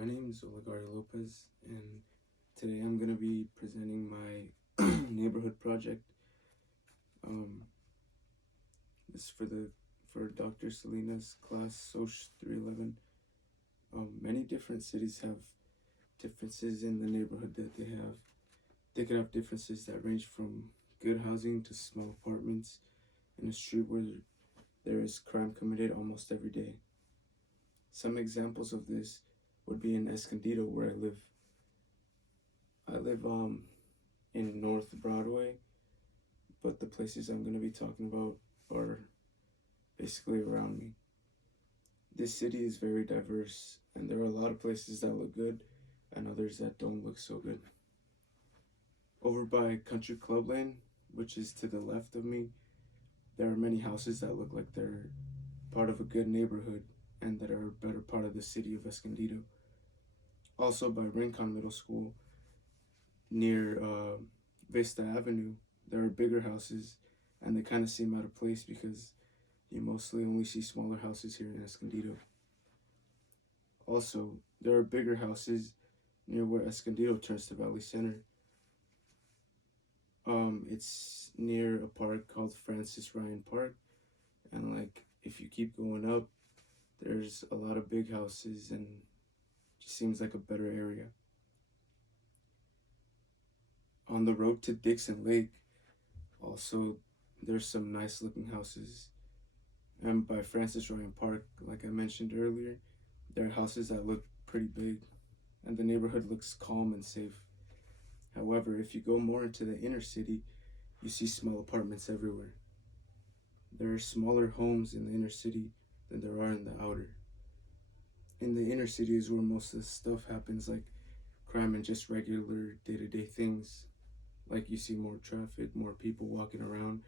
My name is Olegario Lopez, and today I'm going to be presenting my neighborhood project. Um, this is for Dr. Selena's class, Soc 311. Many different cities have differences in the neighborhood that they have. They could have differences that range from good housing to small apartments in a street where there is crime committed almost every day. Some examples of this would be in Escondido, where I live. I live in North Broadway, but the places I'm going to be talking about are basically around me. This city is very diverse, and there are a lot of places that look good and others that don't look so good. Over by Country Club Lane, which is to the left of me, there are many houses that look like they're part of a good neighborhood and that are a better part of the city of Escondido. Also by Rincon Middle School, near Vista Avenue, there are bigger houses, and they kind of seem out of place because you mostly only see smaller houses here in Escondido. Also, there are bigger houses near where Escondido turns to Valley Center. It's near a park called Francis Ryan Park, and like if you keep going up, there's a lot of big houses and it just seems like a better area. On the road to Dixon Lake, also there's some nice looking houses. And by Francis Ryan Park, like I mentioned earlier, there are houses that look pretty big and the neighborhood looks calm and safe. However, if you go more into the inner city, you see small apartments everywhere. There are smaller homes in the inner city than there are in the outer. In the inner city is where most of the stuff happens, like crime and just regular day-to-day things. Like you see more traffic, more people walking around,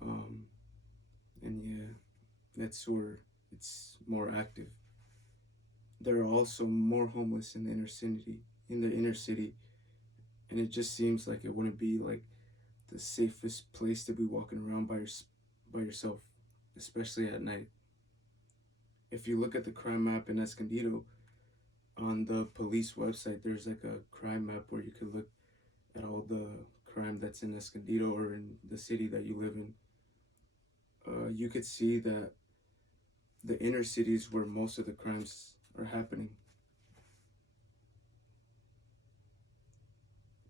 and yeah, that's where it's more active. There are also more homeless in the inner city. And it just seems like it wouldn't be like the safest place to be walking around by yourself, especially at night. If you look at the crime map in Escondido on the police website, there's like a crime map where you could look at all the crime that's in Escondido or in the city that you live in. You could see that the inner cities where most of the crimes are happening.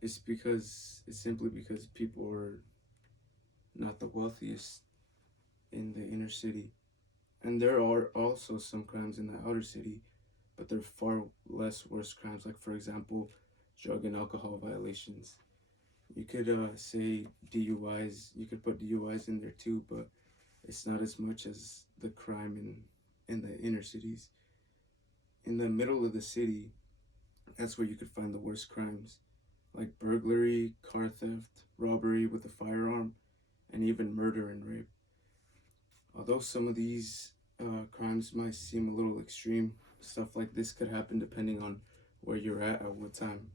It's simply because people are not the wealthiest in the inner city. And there are also some crimes in the outer city, but they're far less worse crimes, like, for example, drug and alcohol violations. You could say DUIs, you could put DUIs in there too, but it's not as much as the crime in the inner cities. In the middle of the city, that's where you could find the worst crimes, like burglary, car theft, robbery with a firearm, and even murder and rape. Although some of these crimes might seem a little extreme, stuff like this could happen depending on where you're at what time.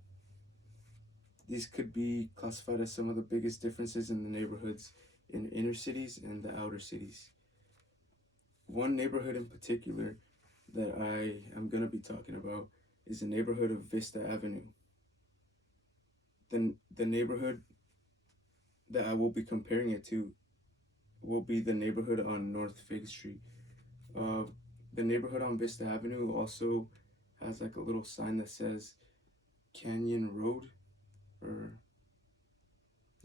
These could be classified as some of the biggest differences in the neighborhoods in inner cities and the outer cities. One neighborhood in particular that I am going to be talking about is the neighborhood of Vista Avenue. The neighborhood that I will be comparing it to will be the neighborhood on North Fig Street. Uh, the neighborhood on Vista Avenue also has like a little sign that says Canyon Road, or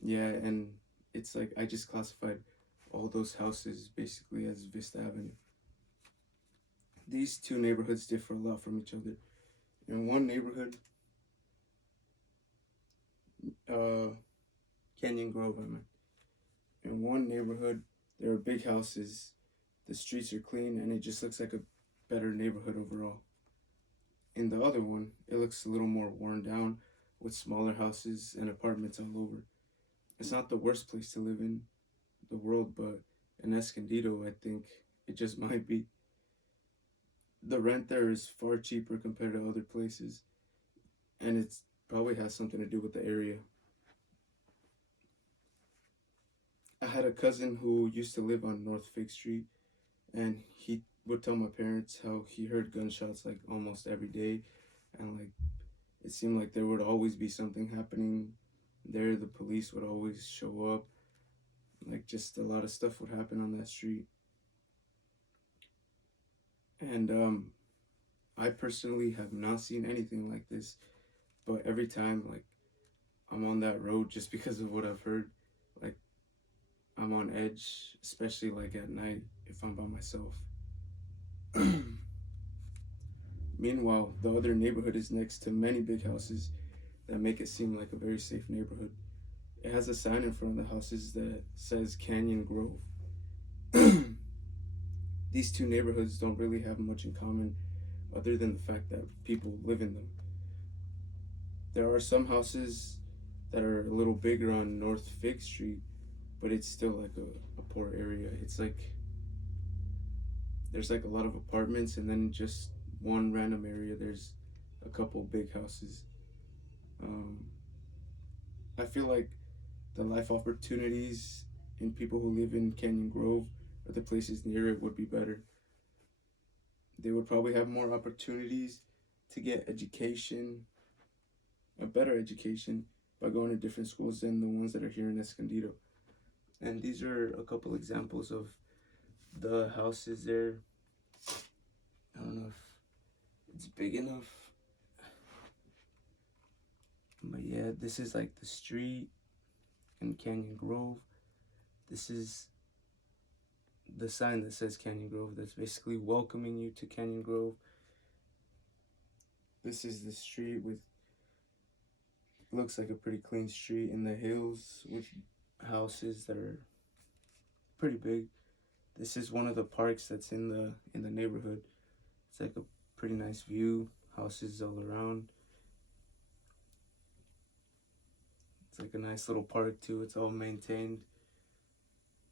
yeah, and it's like I just classified all those houses basically as Vista Avenue. These two neighborhoods differ a lot from each other. In one neighborhood, Canyon Grove, I meant. In one neighborhood, there are big houses, the streets are clean, and it just looks like a better neighborhood overall. In the other one, it looks a little more worn down with smaller houses and apartments all over. It's not the worst place to live in the world, but in Escondido, I think it just might be. The rent there is far cheaper compared to other places, and it's probably has something to do with the area. I had a cousin who used to live on North Fig Street, and he would tell my parents how he heard gunshots like almost every day, and like it seemed like there would always be something happening there. The police would always show up. Like just a lot of stuff would happen on that street. And I personally have not seen anything like this, but every time like I'm on that road, just because of what I've heard, like I'm on edge, especially like at night if I'm by myself. Meanwhile, the other neighborhood is next to many big houses that make it seem like a very safe neighborhood. It has a sign in front of the houses that says Canyon Grove. These two neighborhoods don't really have much in common other than the fact that people live in them. There are some houses that are a little bigger on North Fig Street, but it's still like a poor area. It's like there's like a lot of apartments, and then just one random area there's a couple big houses. Um, I feel like the life opportunities in people who live in Canyon Grove or the places near it would be better. They would probably have more opportunities to get education, a better education, by going to different schools than the ones that are here in Escondido. And these are a couple examples of the houses there. I don't know if it's big enough, but yeah, this is like the street in Canyon Grove. This is the sign that says Canyon Grove that's basically welcoming you to Canyon Grove. This is the street with looks like a pretty clean street in the hills with houses that are pretty big. This is one of the parks that's in the neighborhood. It's like a pretty nice view, houses all around. It's like a nice little park too. It's all maintained.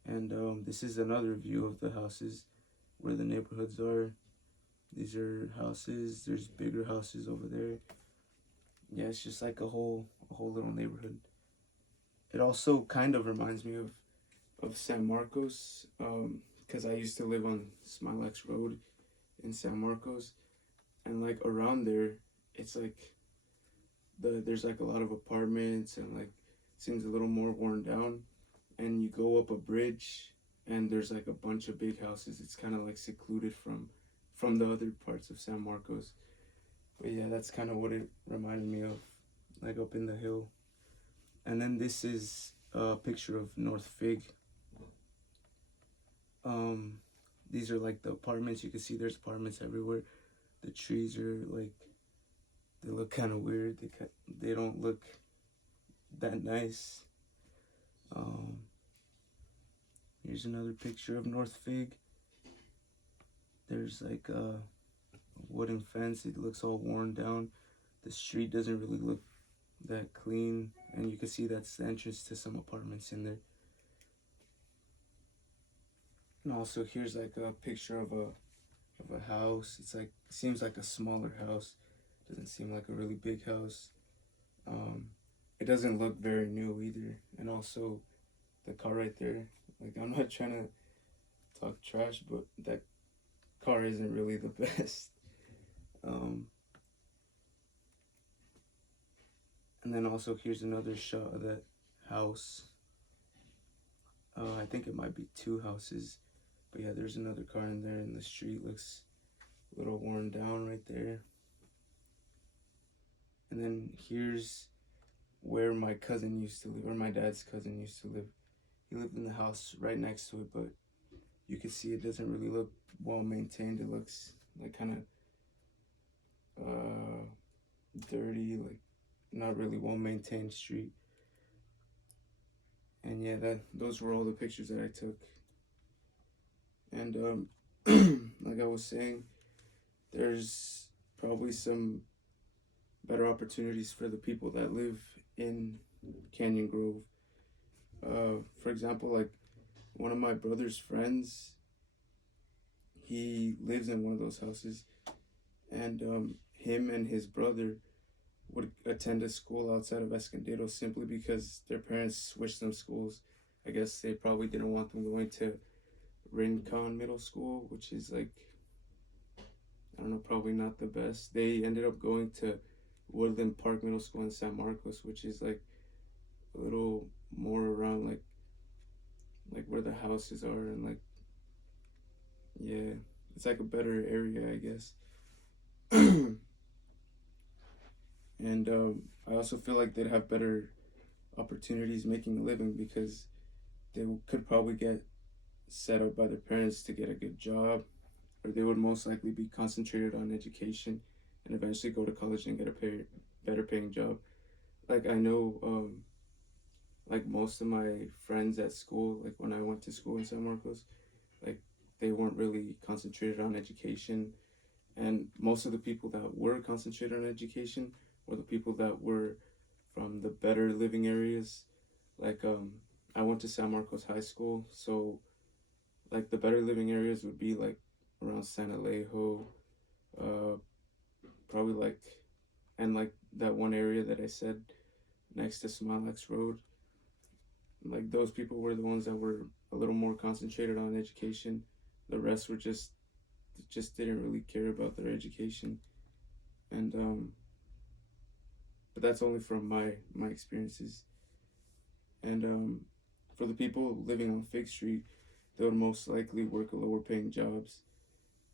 And this is another view of the houses where the neighborhoods are. These are houses. There's bigger houses over there. Yeah, it's just like a whole little neighborhood. It also kind of reminds me of San Marcos, because I used to live on Smilex Road in San Marcos, and like around there, it's like there's like a lot of apartments and like seems a little more worn down, and you go up a bridge and there's like a bunch of big houses. It's kind of like secluded from the other parts of San Marcos. But yeah, that's kind of what it reminded me of, like up in the hill. And then this is a picture of North Fig. These are like the apartments. You can see there's apartments everywhere. The trees are like, they look kind of weird. They don't look that nice. Here's another picture of North Fig. There's like a wooden fence. It looks all worn down. The street doesn't really look that clean, and you can see that's the entrance to some apartments in there. And also here's like a picture of a house. It's like seems like a smaller house. Doesn't seem like a really big house. It doesn't look very new either. And also the car right there. Like I'm not trying to talk trash, but that car isn't really the best. And then also here's another shot of that house. I think it might be two houses. But yeah, there's another car in there, and the street looks a little worn down right there. And then here's where my cousin used to live, or my dad's cousin used to live. He lived in the house right next to it, but you can see it doesn't really look well maintained. It looks like kind of dirty, like not really well maintained street. And yeah, those were all the pictures that I took. And like I was saying, there's probably some better opportunities for the people that live in Canyon Grove. For example, like one of my brother's friends, he lives in one of those houses, and him and his brother would attend a school outside of Escondido simply because their parents switched them schools. I guess they probably didn't want them going to Rincon Middle School, which is like, I don't are probably not the best. They ended up going to Woodland Park Middle School in San Marcos, which is like a little more around like where the houses are, and like, yeah, it's like a better area, I guess. And I also feel like they'd have better opportunities making a living because they could probably get set up by their parents to get a good job, or they would most likely be concentrated on education and eventually go to college and get better paying job. Like I know, like most of my friends at school, like when I went to school in San Marcos, like they weren't really concentrated on education, and most of the people that were concentrated on education were the people that were from the better living areas. Like I went to San Marcos High School, so like the better living areas would be like around San Alejo, uh, probably like, and like that one area that I said next to Smilex Road. Like those people were the ones that were a little more concentrated on education. The rest were just didn't really care about their education, and but that's only from my experiences. And for the people living on Fig Street, they would most likely work lower paying jobs,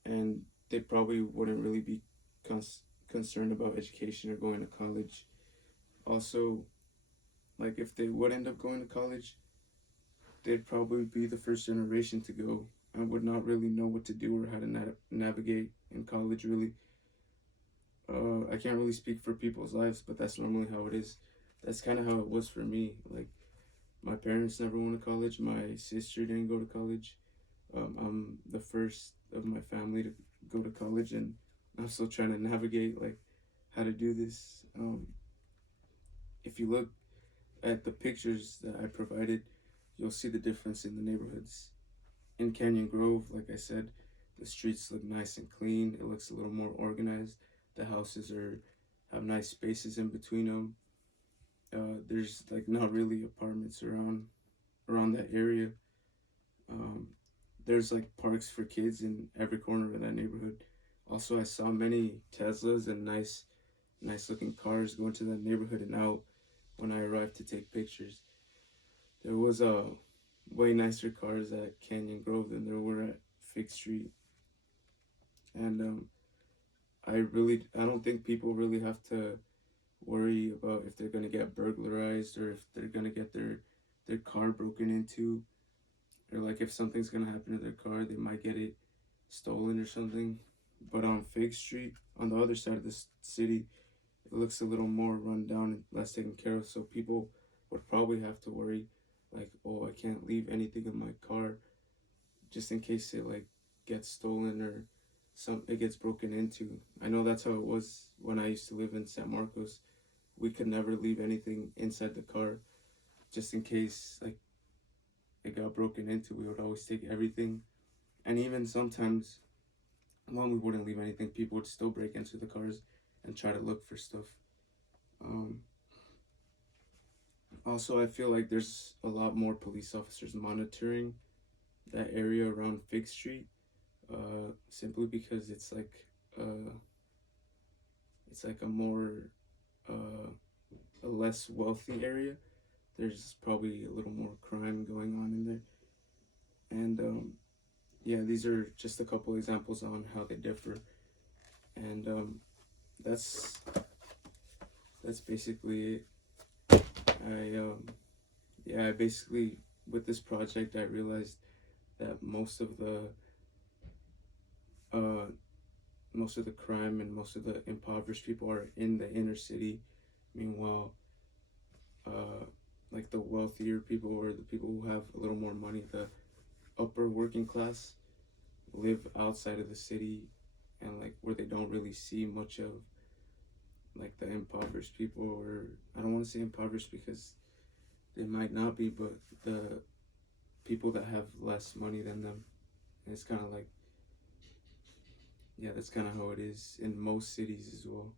and they probably wouldn't really be concerned about education or going to college. Also, like if they would end up going to college, they'd probably be the first generation to go and would not really know what to do or how to navigate in college, really. I can't really speak for people's lives, but that's normally how it is. That's kind of how it was for me. Like, my parents never went to college, my sister didn't go to college. I'm the first of my family to go to college, and I'm still trying to navigate, like, how to do this. If you look at the pictures that I provided, you'll see the difference in the neighborhoods. In Canyon Grove, like I said, the streets look nice and clean. It looks a little more organized. The houses have nice spaces in between them. There's like not really apartments around that area. Um, there's like parks for kids in every corner of that neighborhood. Also, I saw many Teslas and nice looking cars going to that neighborhood and out when I arrived to take pictures. There was way nicer cars at Canyon Grove than there were at Fig Street, and I don't think people really have to worry about if they're gonna get burglarized or if they're gonna get their car broken into, or like if something's gonna happen to their car, they might get it stolen or something. But on Fig Street, on the other side of the city, it looks a little more run down and less taken care of. So people would probably have to worry, like, oh, I can't leave anything in my car, just in case it like gets stolen or it gets broken into. I know that's how it was when I used to live in San Marcos. We could never leave anything inside the car, just in case like it got broken into. We would always take everything, and even sometimes when we wouldn't leave anything, people would still break into the cars and try to look for stuff. Um, Also, I feel like there's a lot more police officers monitoring that area around Fig Street, simply because it's like a more a less wealthy area. There's probably a little more crime going on in there, and yeah, these are just a couple examples on how they differ, and that's that's basically it. I yeah, I basically, with this project, I realized that uh most of the crime and most of the impoverished people are in the inner city. Meanwhile, uh like the wealthier people or the people who have a little more money, the upper working class, live outside of the city, and like where they don't really see much of like the impoverished people, or I don't want to say impoverished because they might not be, but the people that have less money than them. And it's kind of like, yeah, that's kind of how it is in most cities as well,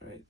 right?